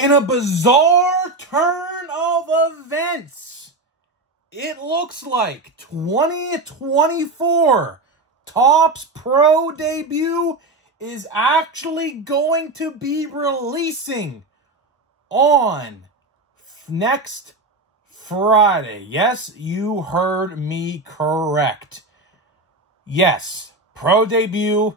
In a bizarre turn of events, it looks like 2024 Topps Pro debut is actually going to be releasing on next Friday. Yes, you heard me correct. Yes, Pro debut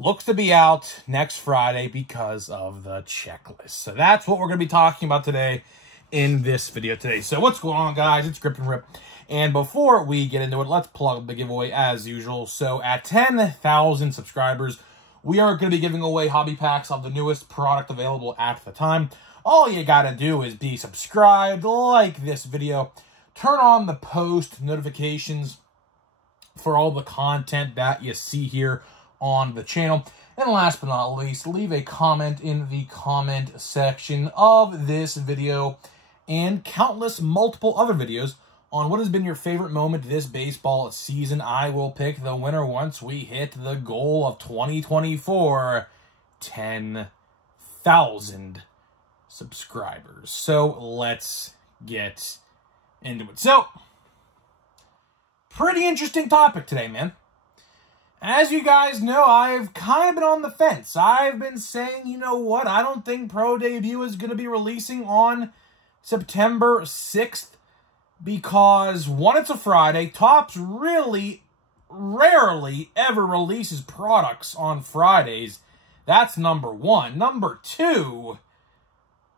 looks to be out next Friday because of the checklist. So that's what we're going to be talking about today in this video today. So what's going on, guys? It's Grip and Rip. And before we get into it, let's plug the giveaway as usual. So at 10,000 subscribers, we are going to be giving away hobby packs of the newest product available at the time. All you got to do is be subscribed, like this video, turn on the post notifications for all the content that you see here on the channel. And last but not least, leave a comment in the comment section of this video and countless multiple other videos on what has been your favorite moment this baseball season. I will pick the winner once we hit the goal of 2024, 10,000 subscribers. So let's get into it. So, pretty interesting topic today, man. As you guys know, I've kind of been on the fence. I've been saying, you know what, I don't think Pro Debut is going to be releasing on September 6th because, one, it's a Friday. Topps really rarely ever releases products on Fridays. That's number one. Number two,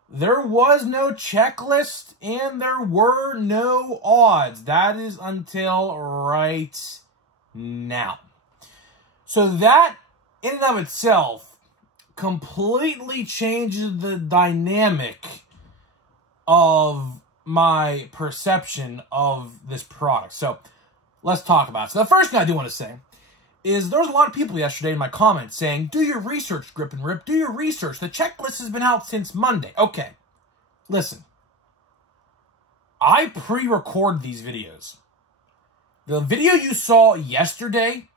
there was no checklist and there were no odds. That is until right now. So that, in and of itself, completely changes the dynamic of my perception of this product. So, let's talk about it. So, the first thing I do want to say is there was a lot of people yesterday in my comments saying, do your research, Grip and Rip, do your research. The checklist has been out since Monday. Okay, listen. I pre-record these videos. The video you saw yesterday,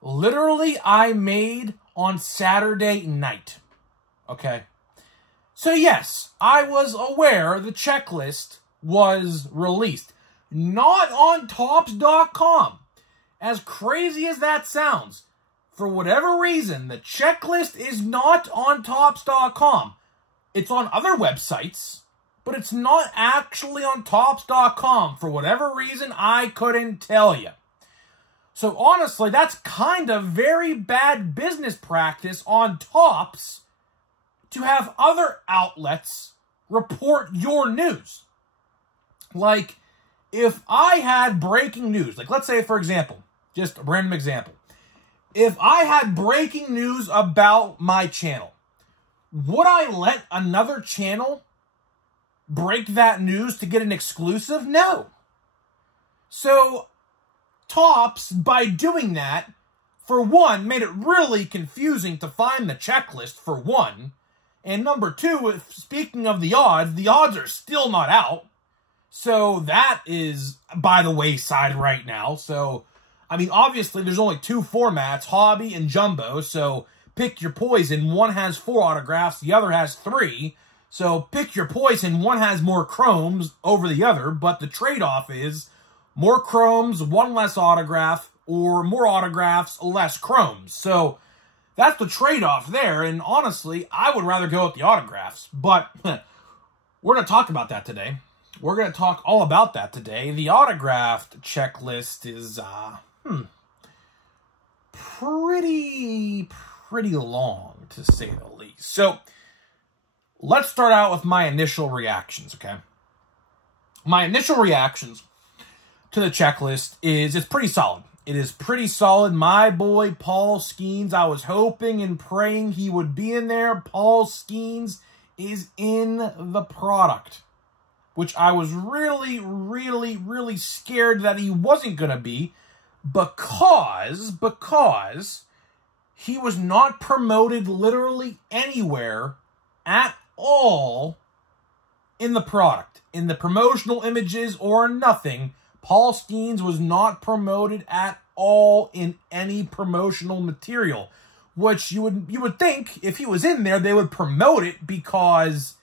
literally, I made on Saturday night, okay? So, yes, I was aware the checklist was released. Not on Topps.com. As crazy as that sounds, for whatever reason, the checklist is not on Topps.com. It's on other websites, but it's not actually on Topps.com. For whatever reason, I couldn't tell you. So honestly, that's kind of very bad business practice on Topps to have other outlets report your news. Like, if I had breaking news, like let's say, for example, just a random example. If I had breaking news about my channel, would I let another channel break that news to get an exclusive? No. So Topps, by doing that, for one, made it really confusing to find the checklist, for one. And number two, speaking of the odds are still not out. So that is by the wayside right now. So, I mean, obviously there's only two formats, Hobby and Jumbo. So pick your poison. One has 4 autographs, the other has 3. So pick your poison. One has more chromes over the other, but the trade-off is more chromes, 1 less autograph, or more autographs, less chromes. So that's the trade-off there, and honestly, I would rather go with the autographs. But we're going to talk about that today. We're going to talk all about that today. The autographed checklist is pretty long, to say the least. So let's start out with my initial reactions, okay? My initial reactions to the checklist is it's pretty solid. It is pretty solid. My boy, Paul Skenes, I was hoping and praying he would be in there. Paul Skenes is in the product, which I was really scared that he wasn't going to be because he was not promoted literally anywhere at all in the product. In the promotional images or nothing, Paul Skenes was not promoted at all in any promotional material, which you would think if he was in there, they would promote it because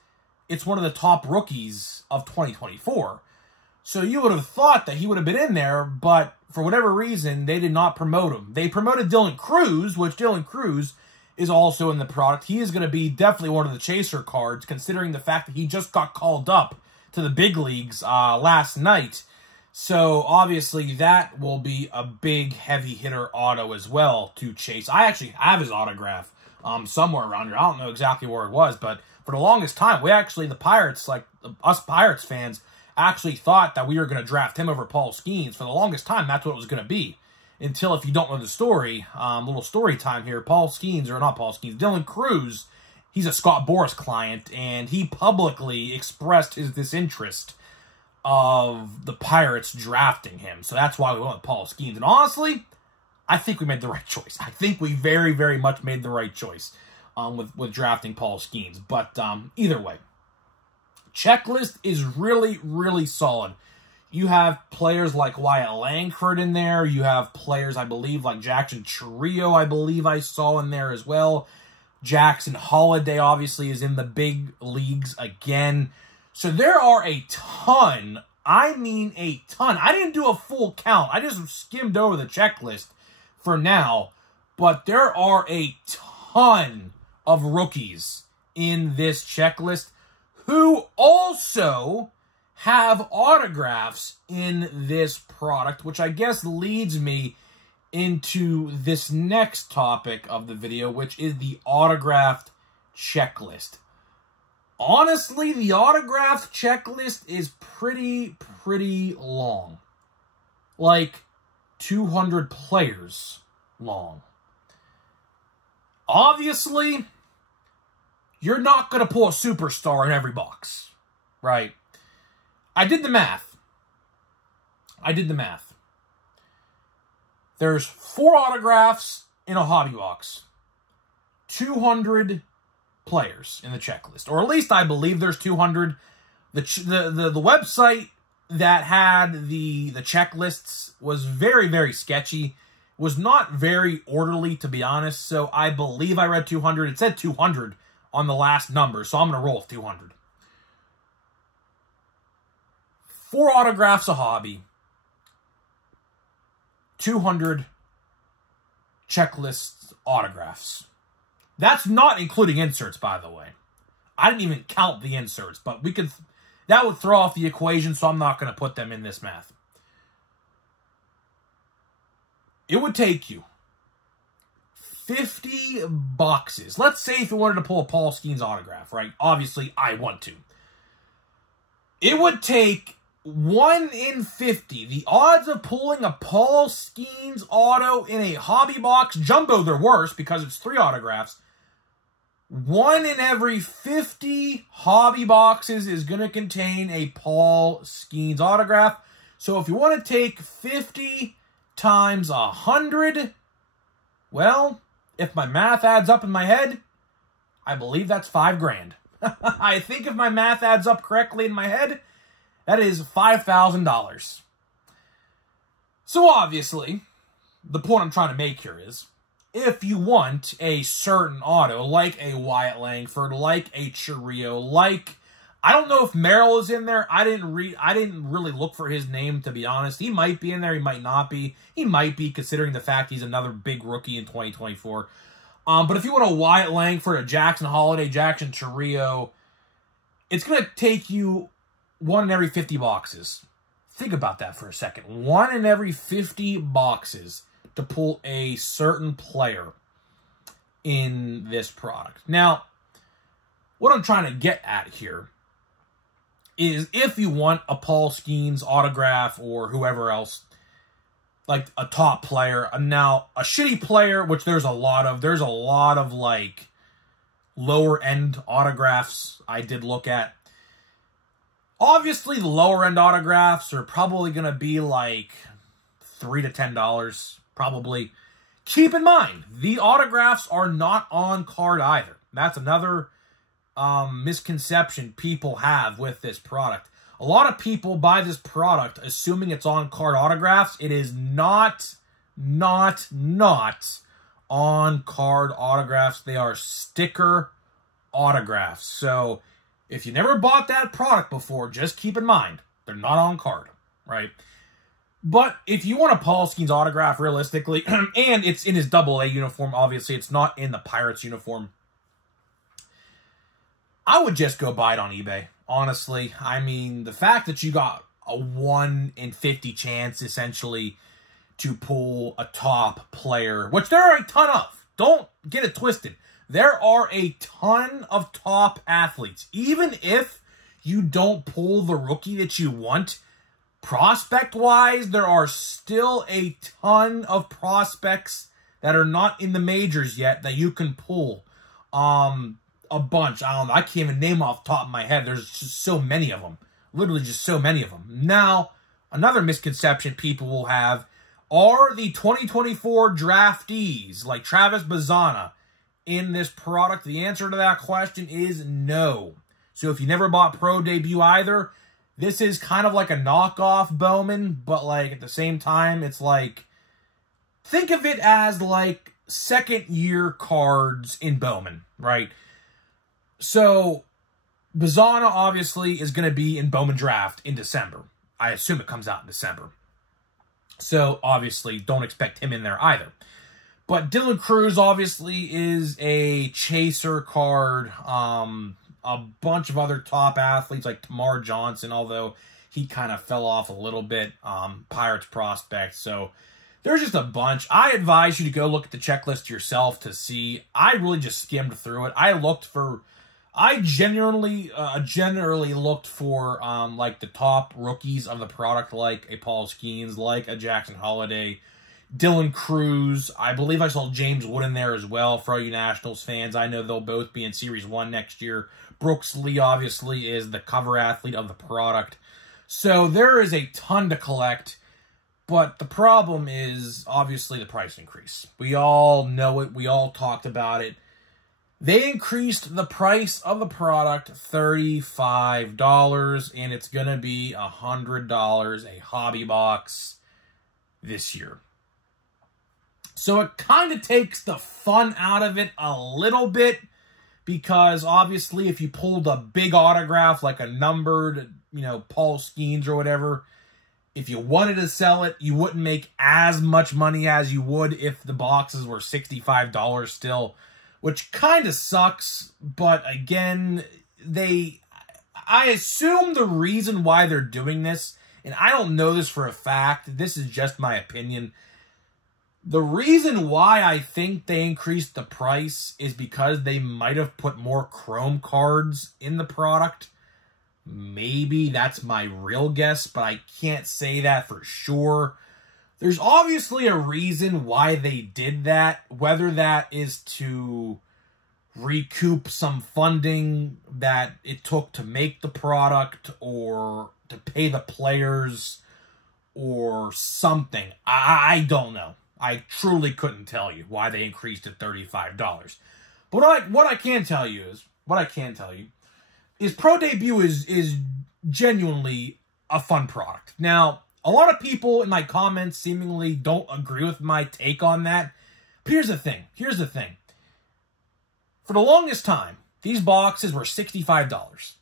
it's one of the top rookies of 2024. So you would have thought that he would have been in there, but for whatever reason, they did not promote him. They promoted Dylan Cruz, which Dylan Cruz is also in the product. He is going to be definitely one of the chaser cards, considering the fact that he just got called up to the big leagues last night. So, obviously, that will be a big, heavy hitter auto as well to chase. I actually have his autograph somewhere around here. I don't know exactly where it was, but for the longest time, we actually, the Pirates, like us Pirates fans, actually thought that we were going to draft him over Paul Skeens. For the longest time, that's what it was going to be. Until, if you don't know the story, little story time here, Dylan Cruz, he's a Scott Boras client, and he publicly expressed his disinterest of the Pirates drafting him. So that's why we went with Paul Skeens. And honestly, I think we made the right choice. I think we very, very much made the right choice with drafting Paul Skeens. But either way, checklist is really, really solid. You have players like Wyatt Langford in there. You have players, I believe, like Jackson Chourio, I believe I saw in there as well. Jackson Holiday, obviously, is in the big leagues again. So there are a ton. I mean a ton. I didn't do a full count. I just skimmed over the checklist for now. But there are a ton of rookies in this checklist who also have autographs in this product, which I guess leads me into this next topic of the video, which is the autographed checklist. Honestly, the autographed checklist is pretty long. Like 200 players long. Obviously, you're not going to pull a superstar in every box, right? I did the math. There's 4 autographs in a hobby box. 200 players in the checklist. Or at least I believe there's 200. The website that had the checklists was very, very sketchy. Was not very orderly, to be honest. So I believe I read 200. It said 200 on the last number. So I'm going to roll with 200. 4 autographs a hobby. 200 checklist autographs. That's not including inserts, by the way. I didn't even count the inserts, but that would throw off the equation, so I'm not going to put them in this math. It would take you 50 boxes. Let's say if you wanted to pull a Paul Skeens autograph, right? Obviously, I want to. It would take 1 in 50. The odds of pulling a Paul Skeens auto in a hobby box, jumbo they're worse because it's 3 autographs. 1 in every 50 hobby boxes is going to contain a Paul Skeens autograph. So if you want to take 50 times 100, well, if my math adds up in my head, I believe that's $5,000. I think if my math adds up correctly in my head, that is $5,000. So obviously, the point I'm trying to make here is, if you want a certain auto, like a Wyatt Langford, like a Chourio, like, I don't know if Merrill is in there. I didn't really look for his name, to be honest. He might be in there, he might not be. He might be, considering the fact he's another big rookie in 2024. But if you want a Wyatt Langford, a Jackson Holiday, Jackson Chourio, it's going to take you 1 in every 50 boxes. Think about that for a second. 1 in every 50 boxes to pull a certain player in this product. Now, what I'm trying to get at here is, if you want a Paul Skeens autograph or whoever else, like a top player, now a shitty player, which there's a lot of like lower end autographs I did look at. Obviously, the lower end autographs are probably going to be like $3 to $10, probably. Keep in mind, the autographs are not on card either. That's another misconception people have with this product. A lot of people buy this product assuming it's on card autographs. It is not on card autographs. They are sticker autographs. So If you never bought that product before, just keep in mind, they're not on card, right? But if you want a Paul Skeens autograph, realistically, and it's in his AA uniform, obviously, it's not in the Pirates uniform, I would just go buy it on eBay, honestly. I mean, the fact that you got a 1 in 50 chance, essentially, to pull a top player, which there are a ton of. Don't get it twisted. There are a ton of top athletes. Even if you don't pull the rookie that you want, prospect-wise, there are still a ton of prospects that are not in the majors yet that you can pull. A bunch. I don't know. I can't even name off the top of my head. There's just so many of them. Literally just so many of them. Now, another misconception people will have are the 2024 draftees, like Travis Bazzana, in this product. The answer to that question is no. So if you never bought Pro Debut either, this is kind of like a knockoff Bowman, but like at the same time, it's like, think of it as like second year cards in Bowman, right? So Bazzana obviously is going to be in Bowman Draft in December. I assume it comes out in December. So obviously don't expect him in there either. But Dylan Cruz obviously is a chaser card. A bunch of other top athletes like Tamar Johnson, although he kind of fell off a little bit. Pirates prospect. So there's just a bunch. I advise you to go look at the checklist yourself to see. I really just skimmed through it. I generally looked for like the top rookies of the product, like a Paul Skeens, like a Jackson Holliday, Dylan Cruz. I believe I saw James Wood in there as well for all you Nationals fans. I know they'll both be in Series 1 next year. Brooks Lee obviously is the cover athlete of the product. So there is a ton to collect. But the problem is obviously the price increase. We all know it. We all talked about it. They increased the price of the product $35, and it's going to be $100 a hobby box this year. So it kind of takes the fun out of it a little bit, because obviously if you pulled a big autograph like a numbered, Paul Skeens or whatever, if you wanted to sell it, you wouldn't make as much money as you would if the boxes were $65 still, which kind of sucks. But again, I assume the reason why they're doing this, and I don't know this for a fact, this is just my opinion. The reason why I think they increased the price is because they might have put more Chrome cards in the product. Maybe that's my real guess, but I can't say that for sure. There's obviously a reason why they did that, whether that is to recoup some funding that it took to make the product or to pay the players or something. I don't know. I truly couldn't tell you why they increased it $35. But what I can tell you is Pro Debut is genuinely a fun product. Now, a lot of people in my comments seemingly don't agree with my take on that. But here's the thing. For the longest time, these boxes were $65.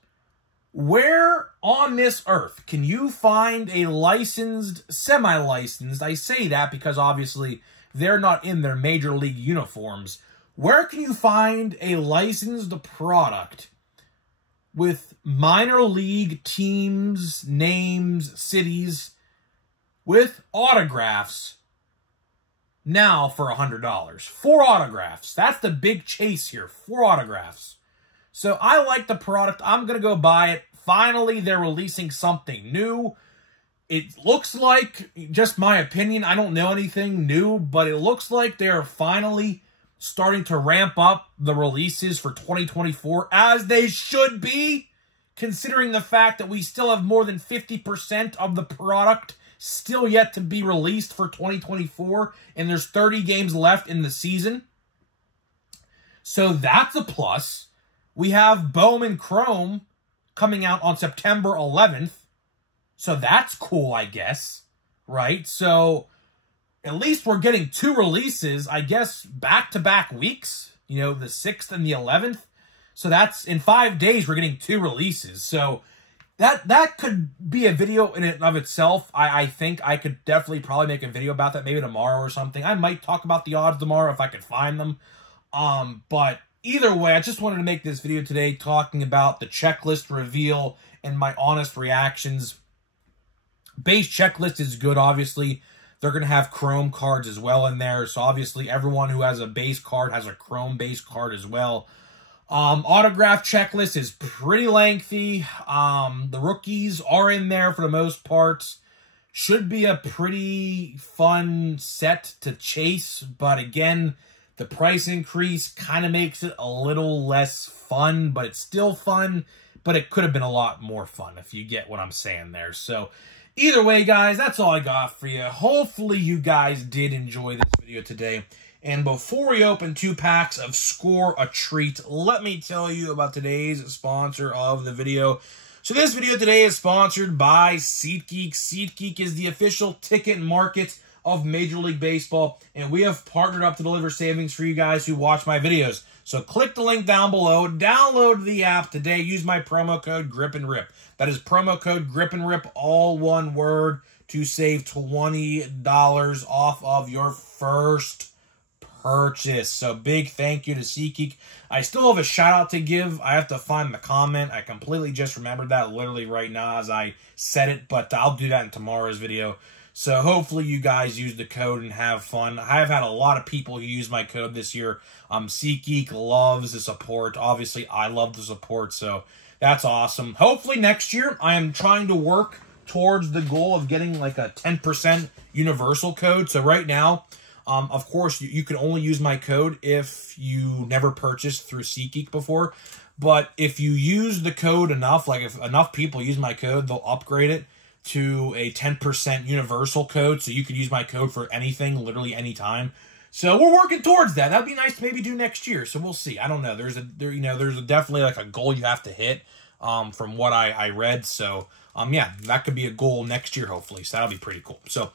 Where on this earth can you find a licensed, semi-licensed, I say that because obviously they're not in their major league uniforms, where can you find a licensed product with minor league teams, names, cities, with autographs now for $100? 4 autographs. That's the big chase here. 4 autographs. So I like the product. I'm going to go buy it. Finally, they're releasing something new. It looks like, just my opinion, I don't know anything new, but it looks like they're finally starting to ramp up the releases for 2024, as they should be, considering the fact that we still have more than 50% of the product still yet to be released for 2024, and there's 30 games left in the season. So that's a plus. We have Bowman Chrome coming out on September 11th. So that's cool, I guess. Right? So at least we're getting 2 releases, I guess, back-to-back weeks. The 6th and the 11th. So that's, in 5 days, we're getting 2 releases. So that could be a video in and of itself. I think I could definitely probably make a video about that maybe tomorrow or something. I might talk about the odds tomorrow if I could find them. But either way, I just wanted to make this video today talking about the checklist reveal and my honest reactions. Base checklist is good, obviously. They're going to have Chrome cards as well in there. So obviously everyone who has a base card has a Chrome base card as well. Autograph checklist is pretty lengthy. The rookies are in there for the most part. Should be a pretty fun set to chase. But again, the price increase kind of makes it a little less fun. But it's still fun. But it could have been a lot more fun if you get what I'm saying there. So either way, guys, that's all I got for you. Hopefully you guys did enjoy this video today. And before we open 2 packs of Score a Treat, let me tell you about today's sponsor of the video. So this video today is sponsored by SeatGeek. SeatGeek is the official ticket market of Major League Baseball, and we have partnered up to deliver savings for you guys who watch my videos. So click the link down below, download the app today, use my promo code GRIPANDRIP. That is promo code GRIPANDRIP, all one word, to save $20 off of your first purchase. So big thank you to SeatGeek. I still have a shout out to give. I have to find the comment. I completely just remembered that literally right now as I said it, but I'll do that in tomorrow's video. So hopefully you guys use the code and have fun. I've had a lot of people who use my code this year. SeatGeek loves the support. Obviously, I love the support, so that's awesome. Hopefully next year, I am trying to work towards the goal of getting like a 10% universal code. So right now, of course, you can only use my code if you never purchased through SeatGeek before. But if you use the code enough, like if enough people use my code, they'll upgrade it to a 10% universal code. So you can use my code for anything, literally anytime. So we're working towards that. That'd be nice to maybe do next year. So we'll see. I don't know. There's definitely like a goal you have to hit from what I read. So yeah, that could be a goal next year, hopefully. So that'll be pretty cool. So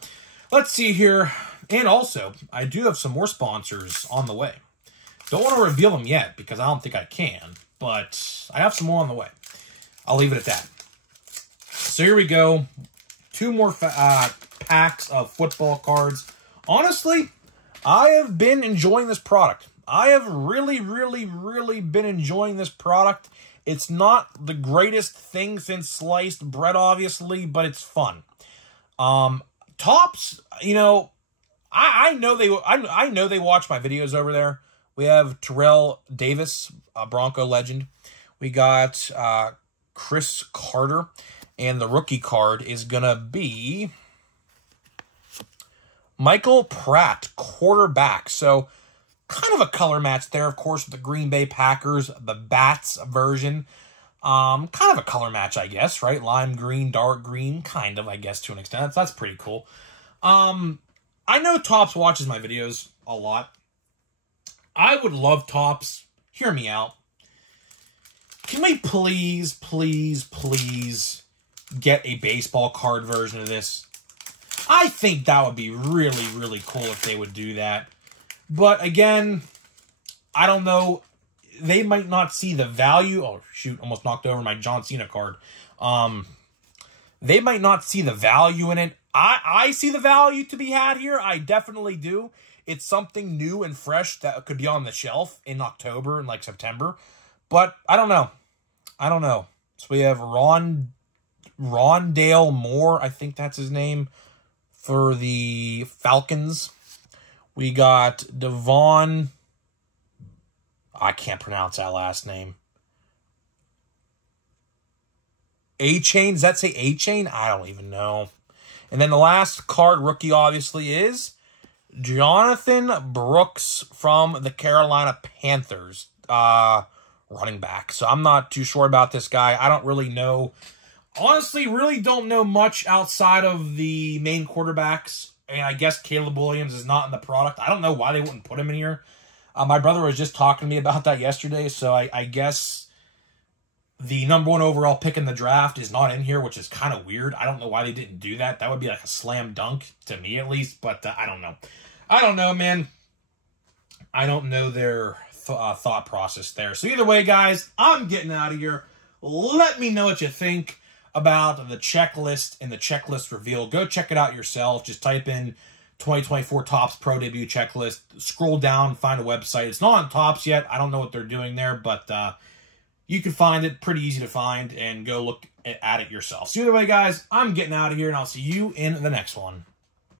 let's see here. And also, I do have some more sponsors on the way. Don't want to reveal them yet because I don't think I can, but I have some more on the way. I'll leave it at that. So here we go. 2 more packs of football cards. Honestly, I have been enjoying this product. I have really been enjoying this product. It's not the greatest thing since sliced bread, obviously, but it's fun. Topps, you know, I know they watch my videos over there. We have Terrell Davis, a Bronco legend. We got Chris Carter, and the rookie card is gonna be Michael Pratt, quarterback. So kind of a color match there, of course, with the Green Bay Packers, the Bats version. Kind of a color match, I guess, right? Lime green, dark green, kind of, I guess, to an extent. That's pretty cool. I know Topps watches my videos a lot. I would love Topps. Hear me out. Can we please get a baseball card version of this? I think that would be really cool if they would do that. But again, I don't know. They might not see the value. Oh, shoot. Almost knocked over my John Cena card. They might not see the value in it. I see the value to be had here. I definitely do. It's something new and fresh that could be on the shelf in October and like September. But I don't know. I don't know. So we have Rondale Moore. I think that's his name. For the Falcons. We got Devon. I can't pronounce that last name. A-Chain? Does that say A-Chain? I don't even know. And then the last card rookie, obviously, is Jonathan Brooks from the Carolina Panthers. Running back. So I'm not too sure about this guy. I don't really know. Honestly, really don't know much outside of the main quarterbacks. And I guess Caleb Williams is not in the product. I don't know why they wouldn't put him in here. My brother was just talking to me about that yesterday. So I guess the #1 overall pick in the draft is not in here, which is kind of weird. I don't know why they didn't do that. That would be like a slam dunk to me at least. But I don't know. I don't know, man. I don't know their thought process there. So either way, guys, I'm getting out of here. Let me know what you think about the checklist and the checklist reveal. Go check it out yourself. Just type in 2024 Topps Pro Debut Checklist. Scroll down, find a website. It's not on Topps yet. I don't know what they're doing there, but you can find it. Pretty easy to find, and go look at it yourself. So either way, guys, I'm getting out of here, and I'll see you in the next one.